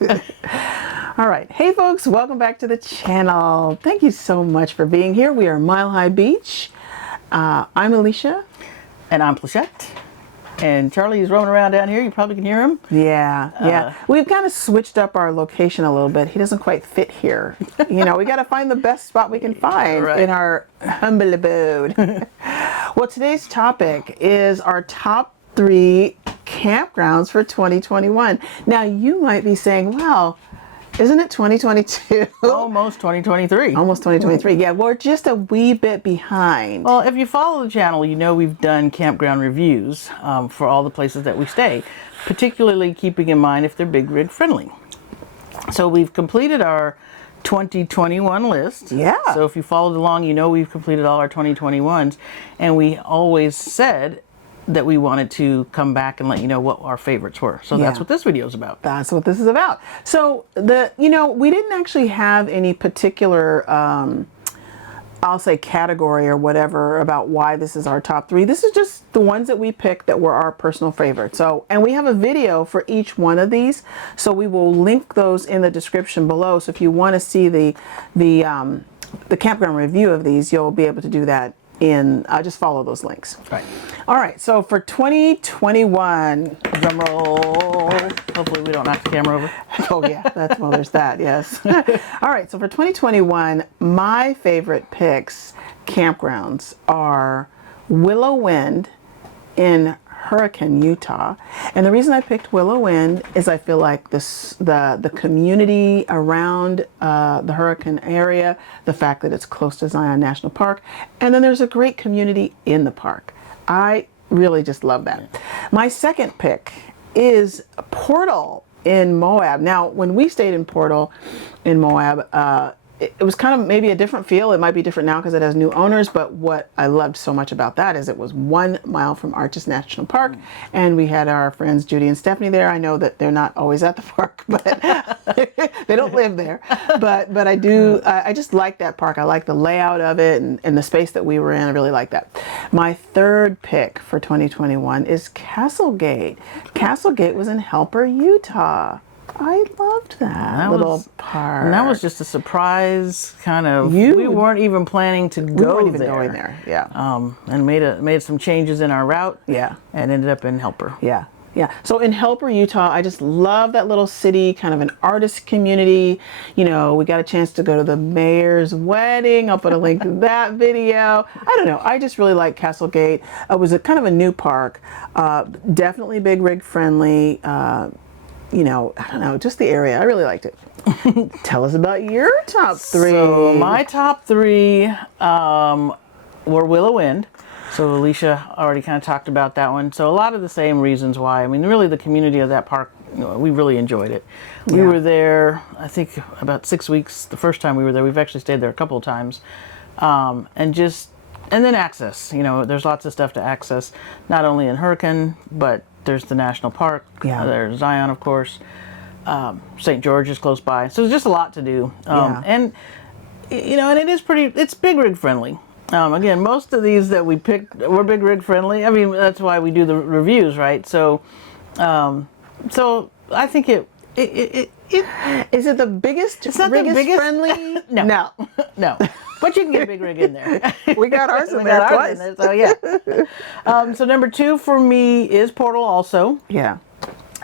All right. Hey folks, welcome back to the channel. Thank you so much for being here. We are Mile High Beach. I'm Alicia. And I'm Pleshette. And Charlie is roaming around down here. You probably can hear him. Yeah. We've kind of switched up our location a little bit. He doesn't quite fit here. You know, we got to find the best spot we can find in our humble abode. Well, today's topic is our top 3 campgrounds for 2021. Now, you might be saying, well, isn't it 2022? Almost 2023. Almost 2023. Yeah, we're just a wee bit behind. Well, if you follow the channel, you know we've done campground reviews for all the places that we stay, particularly keeping in mind if they're big rig friendly. So we've completed our 2021 list. Yeah. So if you followed along, you know we've completed all our 2021s. And we always said that we wanted to come back and let you know what our favorites were. So that's what this video is about. That's what this is about. So we didn't actually have any particular, I'll say category or whatever about why this is our top 3. This is just the ones that we picked that were our personal favorites. So, and we have a video for each one of these. So we will link those in the description below. So if you want to see the campground review of these, you'll be able to do that just follow those links. Right. All right, so for 2021, drum roll. Hopefully we don't knock the camera over. Oh yeah, there's that, yes. All right, so for 2021, my favorite picks, campgrounds, are Willow Wind in Hurricane, Utah. And the reason I picked Willow Wind is I feel like the community around the Hurricane area, the fact that it's close to Zion National Park, and then there's a great community in the park. I really just love that. My second pick is Portal in Moab. Now, when we stayed in Portal in Moab, it was kind of maybe a different feel. It might be different now because it has new owners, but what I loved so much about that is it was 1 mile from Arches National Park, and we had our friends Judy and Stephanie there. I know that they're not always at the park, but they don't live there. But I just like that park. I like the layout of it and the space that we were in. I really like that. My third pick for 2021 is Castlegate. Castlegate was in Helper, Utah. I loved that little park. And that was just a surprise kind of. We weren't even planning to go there. Yeah. And made some changes in our route. Yeah. And ended up in Helper. Yeah. Yeah. So in Helper, Utah, I just love that little city, kind of an artist community. You know, we got a chance to go to the mayor's wedding. I'll put a link to that video. I don't know. I just really like Castlegate. It was kind of a new park. Definitely big rig friendly. You know, I don't know, just the area. I really liked it. Tell us about your top 3. So my top 3 were Willow Wind. So Alicia already kind of talked about that one. So a lot of the same reasons why. I mean, really the community of that park, we really enjoyed it. We were there, I think, about 6 weeks. The first time we were there, we've actually stayed there a couple of times. And then access. You know, there's lots of stuff to access, not only in Hurricane, but there's the national park. Yeah. There's Zion, of course. St. George is close by. So there's just a lot to do. And, you know, and it's big rig friendly. Again, most of these that we picked were big rig friendly. I mean, that's why we do the reviews, right? So, so I think it is it the biggest? It's not the biggest friendly. No. But you can get a big rig in there. We got ours in there twice. So yeah. So number 2 for me is Portal also. Yeah.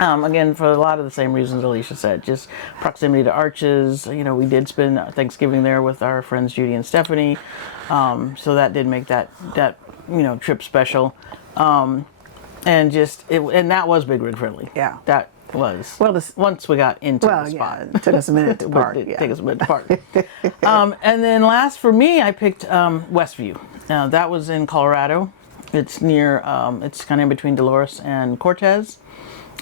Again, for a lot of the same reasons Alicia said, just proximity to Arches. You know, we did spend Thanksgiving there with our friends Judy and Stephanie. So that did make that trip special. And that was big rig friendly. Yeah. That was once we got into the spot. Yeah, it took us a minute to park. Take us a minute to park. And then last for me, I picked Westview. That was in Colorado. It's near. It's kind of in between Dolores and Cortez.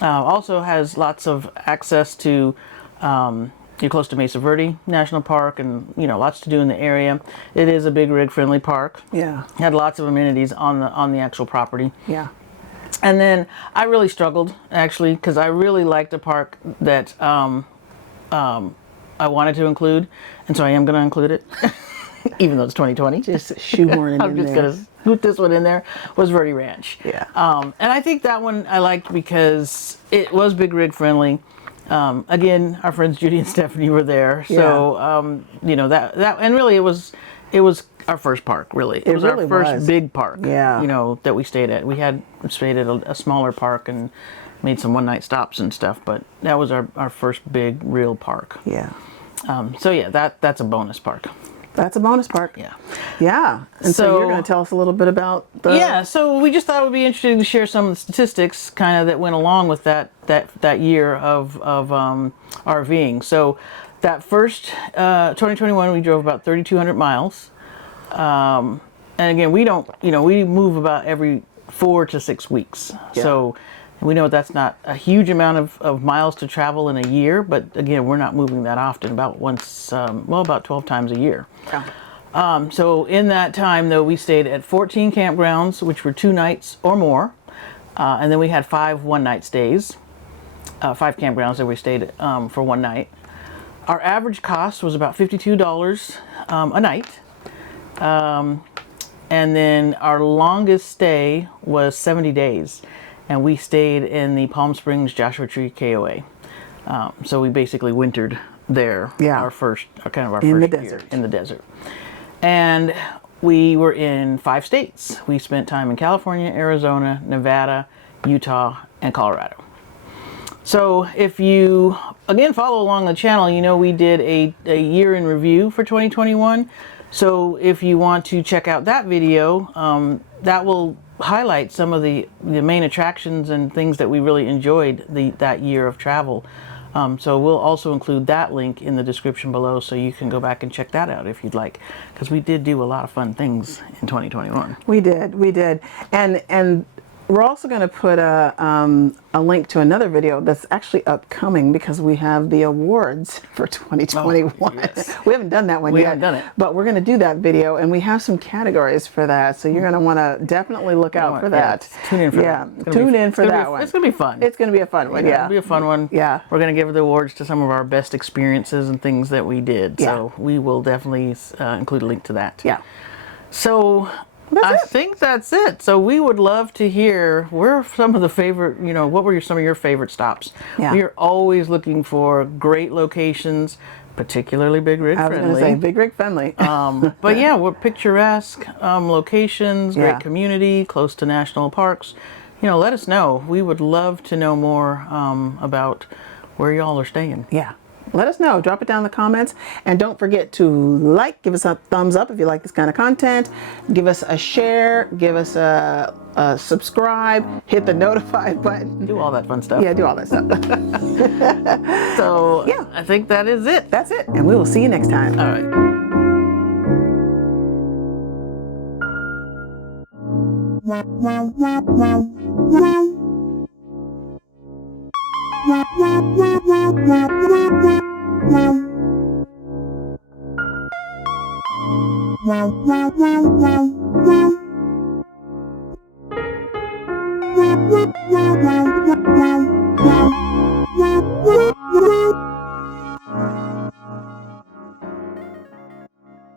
Also has lots of access to. You're close to Mesa Verde National Park, and lots to do in the area. It is a big rig friendly park. Yeah. Had lots of amenities on the actual property. Yeah. And then I really struggled, actually, because I really liked a park that I wanted to include, and so I am going to include it, even though it's 2020. Just shoehorn it I'm in just there. going to scoot this one in there, was Verde Ranch. Yeah. And I think that one I liked because it was big rig friendly. Again, our friends Judy and Stephanie were there, so you know that and really it was our first park. Really, it was really our first was. big park. Yeah. You know, that we stayed at. We had stayed at a smaller park and made some one night stops and stuff, but that was our first big real park. Yeah. So yeah, that's a bonus park. That's a bonus park. Yeah. Yeah. And so you're going to tell us a little bit about the... Yeah, so we just thought it would be interesting to share some of the statistics kind of that went along with that year of RVing. So that first 2021 we drove about 3,200 miles. And again, we don't, you know, we move about every 4 to 6 weeks. Yeah. So we know that's not a huge amount of miles to travel in a year, but again, we're not moving that often, about about 12 times a year. Yeah. So in that time, though, we stayed at 14 campgrounds, which were 2 nights or more. And then we had 5 one-night stays, 5 campgrounds that we stayed for one night. Our average cost was about $52 a night. And then our longest stay was 70 days. And we stayed in the Palm Springs Joshua Tree KOA. So we basically wintered there. Yeah. Our first In the year desert. in the desert. And we were in 5 states. We spent time in California, Arizona, Nevada, Utah, and Colorado. So if you, again, follow along the channel, you know we did a year in review for 2021. So if you want to check out that video, that will highlight some of the main attractions and things that we really enjoyed that year of travel. So we'll also include that link in the description below so you can go back and check that out if you'd like, because we did do a lot of fun things in 2021. We did. And we're also going to put a link to another video that's actually upcoming because we have the awards for 2021. Oh, yes. We haven't done that one yet. We haven't done it. But we're going to do that video, and we have some categories for that. So you're going to want to definitely look out for that. Yeah, tune in for that. Tune in for that one. It's going to be fun. It's going to be a fun one, yeah. It'll be a fun one. Yeah. We're going to give the awards to some of our best experiences and things that we did. Yeah. So we will definitely include a link to that. Yeah. So I think that's it. So we would love to hear where some of the favorite, you know, what were some of your favorite stops? Yeah. We are always looking for great locations, particularly Big Rig I was friendly. going to say Big Rig friendly. But yeah, we're picturesque locations, Yeah. great community, close to national parks. You know, let us know. We would love to know more about where y'all are staying. Yeah. Let us know. Drop it down in the comments. And don't forget to like, give us a thumbs up if you like this kind of content. Give us a share. Give us a subscribe. Hit the notify button. Do all that fun stuff. Yeah, do all that stuff. So Yeah. I think that is it. That's it. And we will see you next time. All right. Wow.